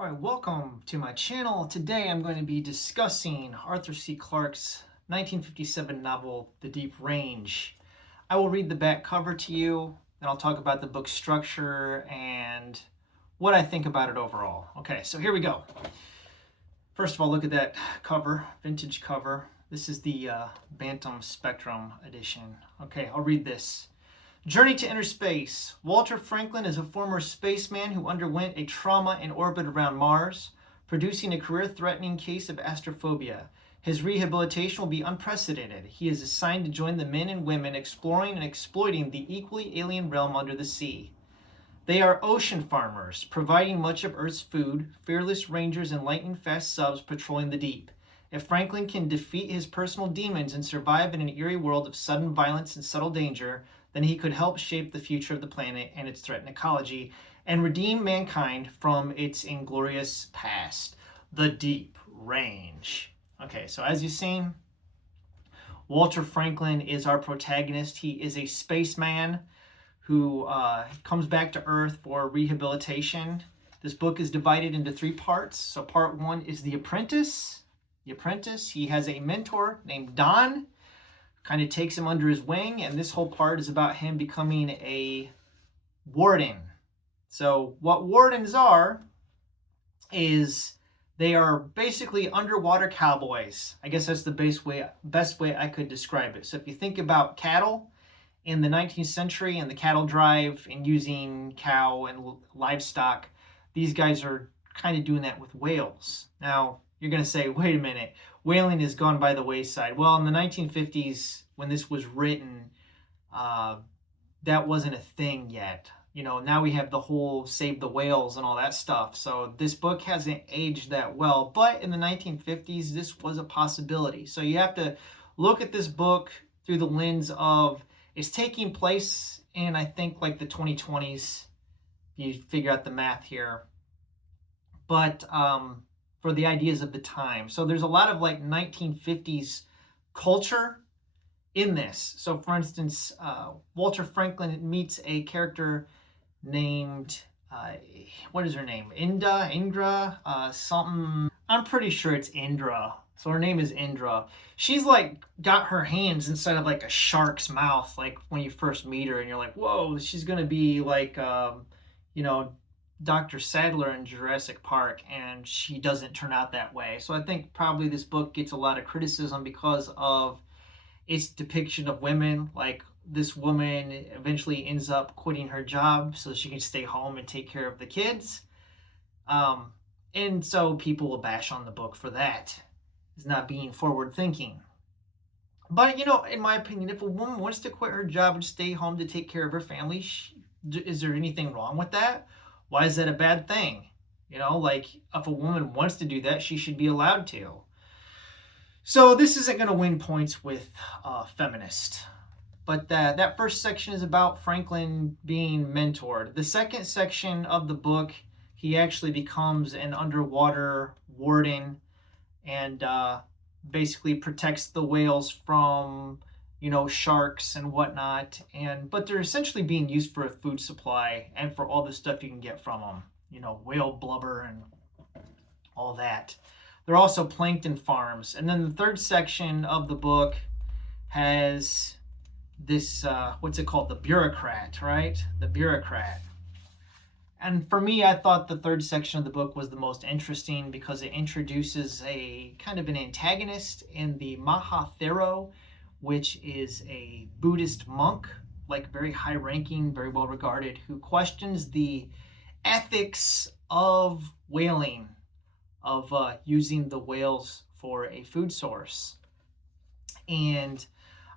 All right, welcome to my channel. Today I'm going to be discussing Arthur C. Clarke's 1957 novel, The Deep Range. I will read the back cover to you, then I'll talk about the book's structure and what I think about it overall. Okay, so here we go. First of all, look at that cover, vintage cover. This is the Bantam Spectrum edition. Okay, I'll read this. Journey to Inner Space. Walter Franklin is a former spaceman who underwent a trauma in orbit around Mars, producing a career-threatening case of astrophobia. His rehabilitation will be unprecedented. He is assigned to join the men and women exploring and exploiting the equally alien realm under the sea. They are ocean farmers, providing much of Earth's food, fearless rangers and lightning-fast subs patrolling the deep. If Franklin can defeat his personal demons and survive in an eerie world of sudden violence and subtle danger, then he could help shape the future of the planet and its threatened ecology and redeem mankind from its inglorious past. The Deep Range. Okay, so as you've seen, Walter Franklin is our protagonist. He is a spaceman who comes back to Earth for rehabilitation. This book is divided into three parts. So part one is The Apprentice. The Apprentice, he has a mentor named Don, kind of takes him under his wing, and this whole part is about him becoming a warden. So what wardens are is they are basically underwater cowboys. I guess that's the best way I could describe it. So if you think about cattle in the 19th century and the cattle drive and using cow and livestock, these guys are kind of doing that with whales. Now, you're going to say, wait a minute, whaling has gone by the wayside. Well, in the 1950s, when this was written, that wasn't a thing yet. You know, now we have the whole save the whales and all that stuff. So this book hasn't aged that well. But in the 1950s, this was a possibility. So you have to look at this book through the lens of it's taking place in, I think, like the 2020s. If you figure out the math here. But for the ideas of the time. So there's a lot of like 1950s culture in this. So for instance, Walter Franklin meets a character named, what is her name? Indra, something. I'm pretty sure it's Indra. So her name is Indra. She's like got her hands inside of like a shark's mouth, like when you first meet her and you're like, whoa, she's going to be like, Dr. Sadler in Jurassic Park, and she doesn't turn out that way. So I think probably this book gets a lot of criticism because of its depiction of women. Like this woman eventually ends up quitting her job so she can stay home and take care of the kids. And so people will bash on the book for that. It's not being forward thinking. But, you know, in my opinion, if a woman wants to quit her job and stay home to take care of her family, is there anything wrong with that? Why is that a bad thing? You know, like if a woman wants to do that, she should be allowed to. So this isn't going to win points with feminist. But that first section is about Franklin being mentored. The second section of the book, he actually becomes an underwater warden and basically protects the whales from, you know, sharks and whatnot. But they're essentially being used for a food supply and for all the stuff you can get from them. You know, whale blubber and all that. They're also plankton farms. And then the third section of the book has this, what's it called? The bureaucrat, right? The bureaucrat. And for me, I thought the third section of the book was the most interesting because it introduces a kind of an antagonist in the Mahathero, which is a Buddhist monk, like very high ranking, very well regarded, who questions the ethics of whaling, of using the whales for a food source. And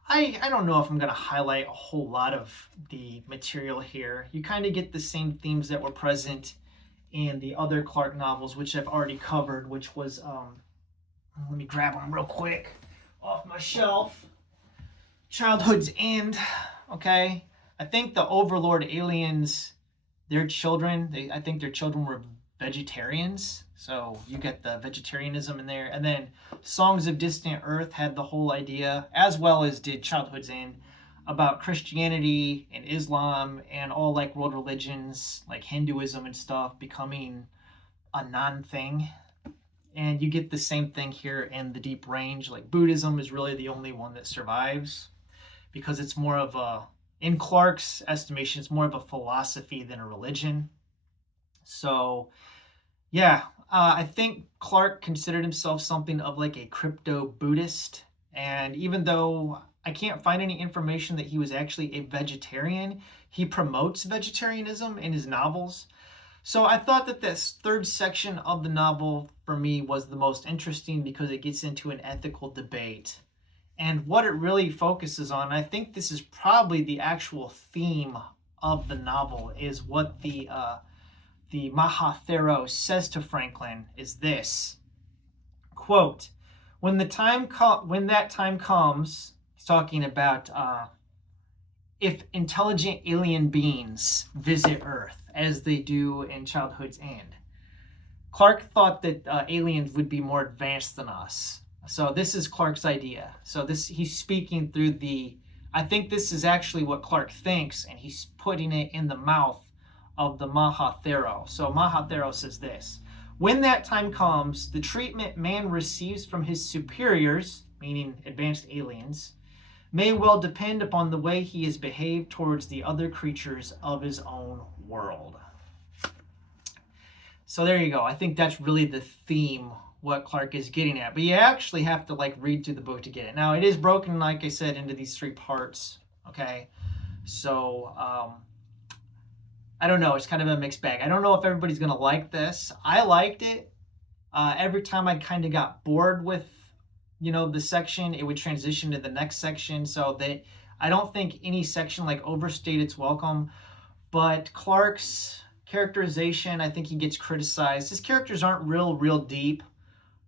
I don't know if I'm going to highlight a whole lot of the material here. You kind of get the same themes that were present in the other Clarke novels, which I've already covered, which was, let me grab them real quick off my shelf. Childhood's End, okay? I think the Overlord aliens, their children, I think their children were vegetarians. So you get the vegetarianism in there. And then Songs of Distant Earth had the whole idea, as well as did Childhood's End, about Christianity and Islam and all like world religions, like Hinduism and stuff, becoming a non-thing. And you get the same thing here in the Deep Range. Like Buddhism is really the only one that survives because it's more of a, in Clarke's estimation, it's more of a philosophy than a religion. So yeah, I think Clarke considered himself something of like a crypto-Buddhist. And even though I can't find any information that he was actually a vegetarian, he promotes vegetarianism in his novels. So I thought that this third section of the novel for me was the most interesting because it gets into an ethical debate. And what it really focuses on, I think this is probably the actual theme of the novel, is what the Mahathero says to Franklin is this, quote, when that time comes, he's talking about if intelligent alien beings visit Earth, as they do in Childhood's End. Clarke thought that aliens would be more advanced than us. So this is Clarke's idea. So he's speaking through I think this is actually what Clarke thinks, and he's putting it in the mouth of the Mahathero. So Mahathero says this, when that time comes, the treatment man receives from his superiors, meaning advanced aliens, may well depend upon the way he has behaved towards the other creatures of his own world. So there you go. I think that's really the theme, what Clarke is getting at. But you actually have to like read through the book to get it. Now it is broken, like I said, into these 3 parts. Okay. So I don't know. It's kind of a mixed bag. I don't know if everybody's going to like this. I liked it. Every time I kind of got bored with, the section, it would transition to the next section. So that I don't think any section like overstayed its welcome. But Clarke's characterization, I think he gets criticized. His characters aren't real deep,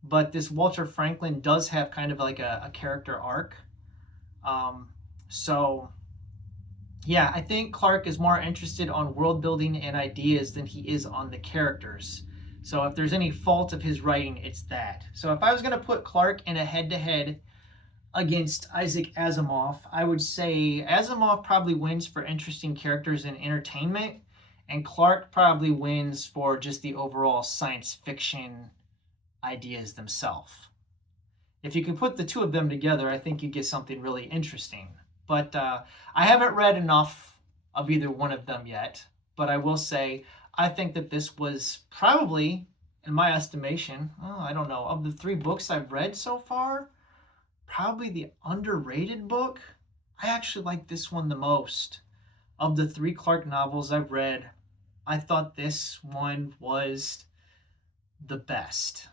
but this Walter Franklin does have kind of like a character arc. So yeah, I think Clarke is more interested on world building and ideas than he is on the characters. So if there's any fault of his writing, it's that. So if I was going to put Clarke in a head-to-head against Isaac Asimov, I would say Asimov probably wins for interesting characters and entertainment, and Clarke probably wins for just the overall science fiction ideas themselves. If you can put the 2 of them together, I think you get something really interesting. But I haven't read enough of either one of them yet. But I will say, I think that this was probably, in my estimation, I don't know, of the 3 books I've read so far, probably the underrated book. I actually like this one the most. Of the 3 Clarke novels I've read, I thought this one was the best.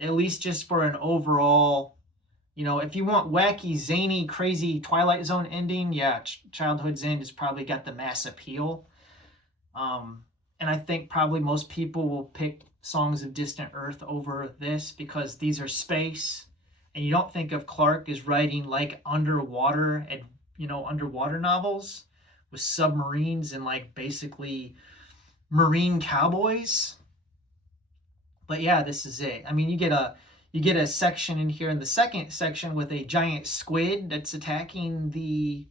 At least just for an overall, if you want wacky, zany, crazy Twilight Zone ending, yeah, Childhood's End has probably got the mass appeal. And I think probably most people will pick Songs of Distant Earth over this because these are space. And you don't think of Clarke as writing like underwater novels with submarines and like basically marine cowboys. But yeah, this is it. I mean, you get a section in here in the second section with a giant squid that's attacking the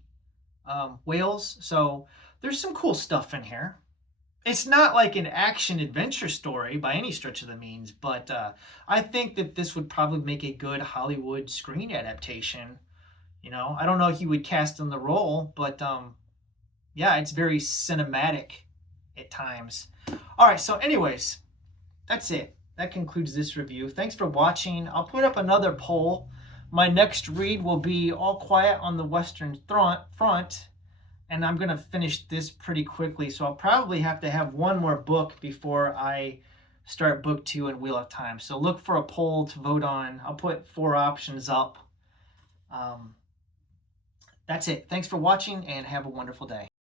whales. So there's some cool stuff in here. It's not like an action adventure story by any stretch of the means, but I think that this would probably make a good Hollywood screen adaptation. I don't know if you would cast in the role, but yeah, it's very cinematic at times. All right, so anyways, that's it. That concludes this review. Thanks for watching. I'll put up another poll. My next read will be All Quiet on the Western Front, and I'm going to finish this pretty quickly, so I'll probably have to have one more book before I start book 2 in Wheel of Time. So look for a poll to vote on. I'll put 4 options up. That's it. Thanks for watching, and have a wonderful day.